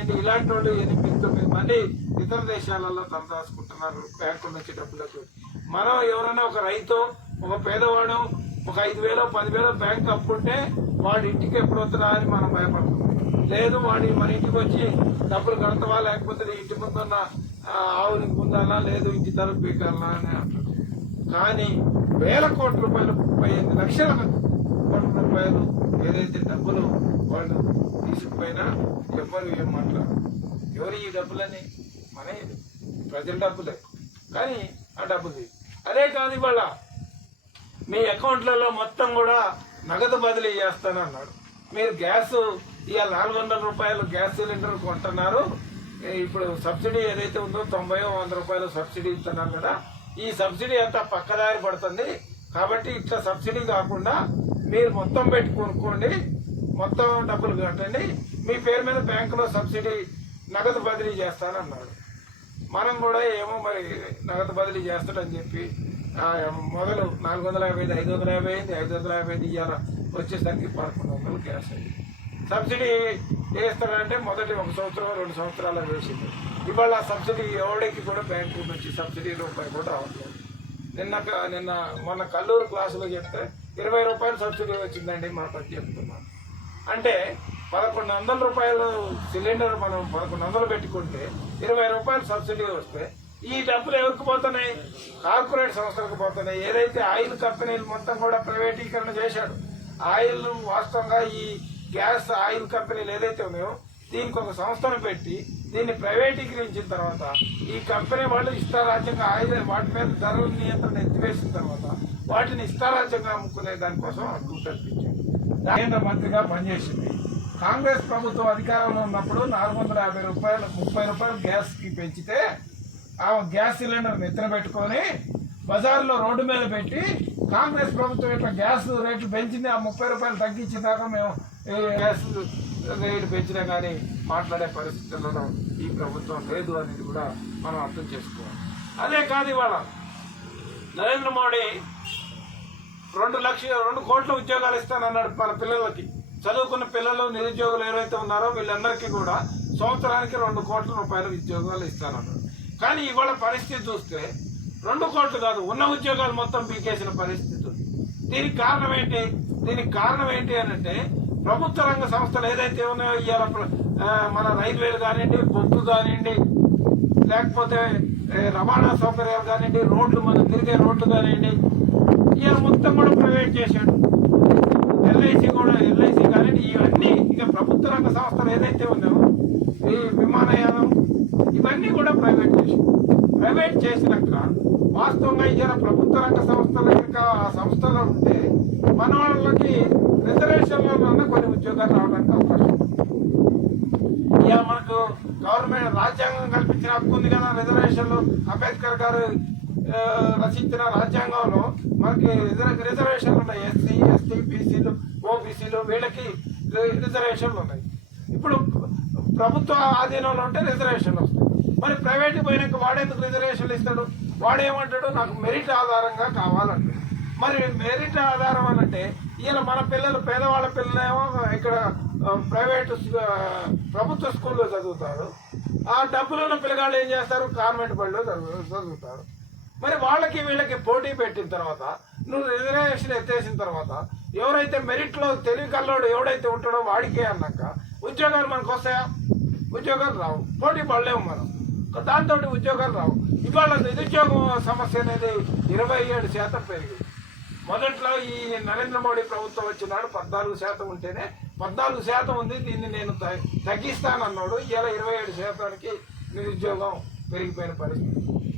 నేను ఇలాంటి వాళ్ళు ఎనిమిది తొమ్మిది మంది ఇతర దేశాలలో తలదాచుకుంటున్నారు బ్యాంకుల నుంచి డబ్బులకు. మనం ఎవరైనా ఒక రైతు ఒక పేదవాడు ఒక ఐదు వేలు పదివేలు బ్యాంక్ అప్పుంటే వాడి ఇంటికి ఎప్పుడు వస్తున్నా అని మనం భయపడుతున్నాం లేదు వాడి మన ఇంటికి వచ్చి డబ్బులు కడతావా లేకపోతే ఇంటి ముందున్న ఆవుని పొందాలా లేదు ఇంటి తలుపు పీకాలా అని కానీ వేల కోట్ల రూపాయలు ముప్పై ఎనిమిది లక్షల కోట్ల రూపాయలు ఏదైతే డబ్బులు వాళ్ళు తీసుకుపోయినా ఎవ్వరు ఏం మాట్లాడరు. ఎవరు ఈ డబ్బులని మన ప్రజల డబ్బులే. కానీ ఆ డబ్బుది అదే కాదు ఇవాళ మీ అకౌంట్లలో మొత్తం కూడా నగదు బదిలీ చేస్తానన్నాడు మీరు గ్యాస్ ఇవాళ నాలుగు వందల రూపాయలు గ్యాస్ సిలిండర్ కొంటున్నారు. ఇప్పుడు సబ్సిడీ ఏదైతే ఉందో తొంభై వంద రూపాయలు సబ్సిడీ ఇస్తున్నారు కదా ఈ సబ్సిడీ అంతా పక్కదారి పడుతుంది. కాబట్టి ఇట్లా సబ్సిడీ కాకుండా మీరు మొత్తం పెట్టి కొనుక్కోండి. మొత్తం డబ్బులు కట్టండి. మీ పేరు మీద బ్యాంకులో సబ్సిడీ నగదు బదిలీ చేస్తానన్నాడు. మనం కూడా ఏమో మరి నగదు బదిలీ చేస్తాడని చెప్పి మొదలు నాలుగు వందల యాభై ఐదు ఐదు వందల యాభై అయింది ఐదు వందల యాభై ఐదు ఇవాళ వచ్చేసరికి పదకొండు వందలు గ్యాస్ అయింది సబ్సిడీ వేస్తాడంటే మొదటి ఒక సంవత్సరం రెండు సంవత్సరాలు వేసింది ఇవాళ ఆ సబ్సిడీ ఎవడికి కూడా బ్యాంకు నుంచి సబ్సిడీ రూపాయి కూడా రావట్లేదు. నిన్న నిన్న మొన్న కల్లూరు క్లాసులో చెప్తే ఇరవై రూపాయలు సబ్సిడీ వచ్చిందండి మాకు అని చెప్తున్నాను అంటే పదకొండు వందల రూపాయలు సిలిండర్ మనం పదకొండు వందలు పెట్టుకుంటే ఇరవై రూపాయలు సబ్సిడీ వస్తే ఈ డబ్బులు ఎవరికి పోతున్నాయి? కార్పొరేట్ సంస్థలకు పోతున్నాయి. ఏదైతే ఆయిల్ కంపెనీలు మొత్తం కూడా ప్రైవేటీకరణ చేశాడు ఆయిల్ వాస్తవంగా ఈ గ్యాస్ ఆయిల్ కంపెనీలు ఏదైతే ఉన్నాయో దీనికి ఒక సంస్థను పెట్టి దీన్ని ప్రైవేటీకరించిన తర్వాత ఈ కంపెనీ వాళ్ళు ఇష్టారాజ్యంగా ఆయిల్ వాటి మీద ధరల నియంత్రణ ఎత్తివేసిన తర్వాత వాటిని ఇష్టారాజ్యంగా అమ్ముకునే దానికోసం అడ్డు కల్పించింది కేంద్ర మంత్రిగా పనిచేసింది. కాంగ్రెస్ ప్రభుత్వం అధికారంలో ఉన్నప్పుడు నాలుగు వందల యాభై రూపాయలు ముప్పై రూపాయలు గ్యాస్కి పెంచితే ఆ గ్యాస్ సిలిండర్ నెత్తిన పెట్టుకొని బజార్లో రోడ్డు మీద పెట్టి కాంగ్రెస్ ప్రభుత్వం ఇట్లా గ్యాస్ రేట్లు పెంచింది. ఆ ముప్పై రూపాయలు తగ్గించేదాకా మేము గ్యాస్ రేటు పెంచినా కానీ మాట్లాడే పరిస్థితుల్లో ఈ ప్రభుత్వం లేదు అనేది కూడా మనం అర్థం చేసుకోవాలి. అదే కాదు ఇవాళ నరేంద్ర మోడీ రెండు లక్ష రెండు కోట్ల ఉద్యోగాలు ఇస్తానన్నాడు మన పిల్లలకి. చదువుకున్న పిల్లలు నిరుద్యోగులు ఎవరైతే ఉన్నారో వీళ్ళందరికీ కూడా సంవత్సరానికి రెండు కోట్ల రూపాయల ఉద్యోగాలు ఇస్తానన్నాడు. కానీ ఇవాళ పరిస్థితి చూస్తే రెండు కోట్లు కాదు ఉన్న ఉద్యోగాలు మొత్తం పీకేసిన పరిస్థితి ఉంది. దీనికి కారణం ఏంటి? దీనికి కారణం ఏంటి అని అంటే ప్రభుత్వ రంగ సంస్థలు ఏదైతే ఉన్నాయో ఇవాళ మన రైల్వేలు కానివ్వండి బొగ్గు కానివ్వండి లేకపోతే రవాణా సౌకర్యాలు కానివ్వండి రోడ్లు మనం తిరిగే రోడ్లు కానివ్వండి ఇవాళ మొత్తం కూడా ప్రైవేట్ చేశాడు. ఎల్ఐసి కూడా ఎల్ఐసి కానీ ఇవన్నీ ఇక ప్రభుత్వ రంగ సంస్థలు ఏదైతే ఉన్నాయో ఈ విమానయానం ఇవన్నీ కూడా ప్రైవేట్ చేశాడు. ప్రైవేట్ చేసినాక వాస్తవంగా ఇవాళ ప్రభుత్వ రంగ సంస్థలు యొక్క ఆ సంస్థలో ఉంటే మన వాళ్ళకి రిజర్వేషన్లలోనే కొన్ని ఉద్యోగాలు రావడానికి అవకాశం ఉంది. ఇక మనకు గవర్నమెంట్ రాజ్యాంగం కల్పించిన హక్కు ఉంది కదా రిజర్వేషన్లు. అంబేద్కర్ గారు రచించిన రాజ్యాంగంలో మనకి రిజర్వేషన్లు ఉన్నాయి. ఎస్సీ ఎస్టీ బీసీలు ఓబీసీలు వీళ్ళకి రిజర్వేషన్లు ఉన్నాయి. ఇప్పుడు ప్రభుత్వ ఆధీనంలో ఉంటే రిజర్వేషన్లు వస్తాయి. మరి ప్రైవేట్కి పోయినాక వాడేందుకు రిజర్వేషన్లు ఇస్తాడు? వాడేమంటాడు నాకు మెరిట్ ఆధారంగా కావాలంటాడు మరి మెరిట్ ఆధారం అని అంటే ఇలా మన పిల్లలు పేదవాళ్ళ పిల్లలేమో ఇక్కడ ప్రైవేట్ ప్రభుత్వ స్కూల్లో చదువుతారు. ఆ డబ్బులు ఉన్న పిల్లగాళ్ళు ఏం చేస్తారు? కాన్వెంట్ బడిలో చదువు చదువుతారు. మరి వాళ్ళకి వీళ్ళకి పోటీ పెట్టిన తర్వాత నువ్వు రిజర్వేషన్ ఎత్తేసిన తర్వాత ఎవరైతే మెరిట్లో తెలివి కల్లోడు ఎవడైతే ఉంటాడో వాడికే అన్నాక ఉద్యోగాలు మనకు వస్తాయా? ఉద్యోగాలు రావు. పోటీ పడలేము మనం. దాంతో ఉద్యోగాలు రావు. ఇవాళ నిరుద్యోగం సమస్య అనేది ఇరవై ఏడు శాతం పెరిగింది. మొదట్లో ఈ నరేంద్ర మోడీ ప్రభుత్వం వచ్చినాడు పద్నాలుగు శాతం ఉంటేనే పద్నాలుగు శాతం ఉంది దీన్ని నేను తగ్గిస్తానన్నాడు. ఇలా ఇరవై ఏడు శాతానికి నిరుద్యోగం పెరిగిపోయిన పరిస్థితి.